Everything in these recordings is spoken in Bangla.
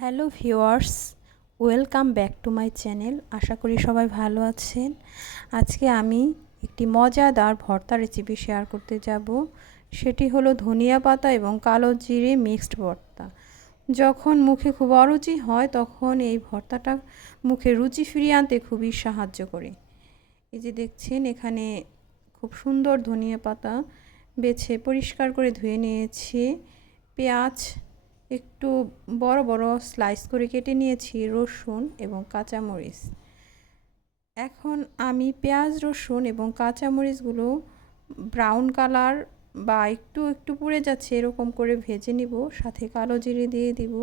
Hello viewers, welcome back to my channel. আশা করি সবাই ভালো আছেন। আজকে আমি একটি মজাদার ভর্তা রেসিপি শেয়ার করতে যাব। সেটি হলো ধনিয়া পাতা এবং কালো জিরে মিক্সড ভর্তা। যখন মুখে খুব অরুচি হয়, তখন এই ভর্তাটা মুখে রুচি ফিরিয়ে আনতে খুবই সাহায্য করে। এই যে দেখছেন, এখানে খুব সুন্দর ধনিয়া পাতা বেছে পরিষ্কার করে ধুয়ে নিয়েছি। পেঁয়াজ একটু বড় বড় স্লাইস করে কেটে নিয়েছি রসুন এবং কাঁচামরিচ। এখন আমি পেঁয়াজ, রসুন এবং কাঁচামরিচগুলো ব্রাউন কালার বা একটু একটু পুড়ে যাচ্ছে এরকম করে ভেজে নিব, সাথে কালো জিরে দিয়ে দিব।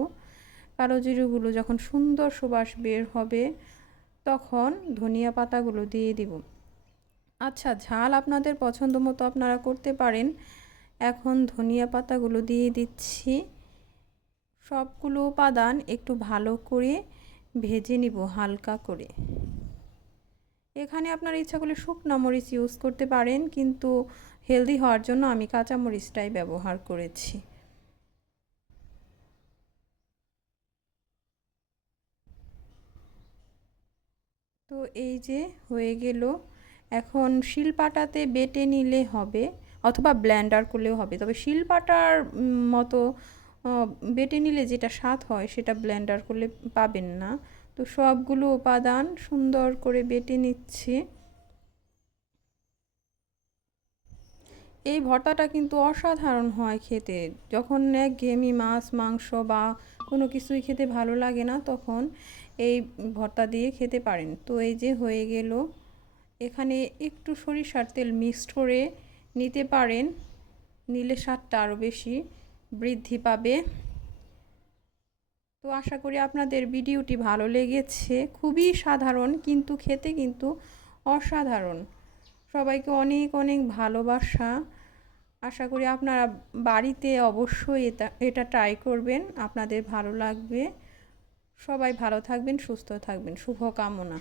কালো জিরেগুলো যখন সুন্দর সুবাস বের হবে, তখন ধনিয়া পাতাগুলো দিয়ে দিব। আচ্ছা ঝাল আপনাদের পছন্দ মতো আপনারা করতে পারেন। এখন ধনিয়া পাতাগুলো দিয়ে দিচ্ছি। সবগুলো উপাদান একটু ভালো করে ভেজে নিব, হালকা করে। এখানে আপনার ইচ্ছা করলে শুকনা মরিচ ইউজ করতে পারেন, কিন্তু হেলদি হওয়ার জন্য আমি কাঁচা মরিচটাই ব্যবহার করেছি। তো এই যে হয়ে গেল। এখন শিলপাটাতে বেটে নিলে হবে, অথবা ব্ল্যান্ডার করলেও হবে। তবে শিলপাটার মতো বেটে নিলে যেটা স্বাদ হয় সেটা ব্লেন্ডার করলে পাবেন না। তো সবগুলো উপাদান সুন্দর করে বেটে নিচ্ছি। এই ভর্তাটা কিন্তু অসাধারণ হয় খেতে। যখন এক ঘেমি মাছ, মাংস বা কোনো কিছুই খেতে ভালো লাগে না, তখন এই ভর্তা দিয়ে খেতে পারেন। তো এই যে হয়ে গেল। এখানে একটু সরিষার তেল মিক্সড করে নিতে পারেন। নিলে স্বাদটা আরও বেশি। বৃদ্ধি পাবে। তো আশা করি আপনাদের ভিডিওটি ভালো লেগেছে। খুবই সাধারণ, কিন্তু খেতে কিন্তু অসাধারণ। সবাইকে অনেক অনেক ভালোবাসা। আশা করি আপনারা বাড়িতে অবশ্যই এটা এটা ট্রাই করবেন। আপনাদের ভালো লাগবে। সবাই ভালো থাকবেন, সুস্থ থাকবেন। শুভকামনা।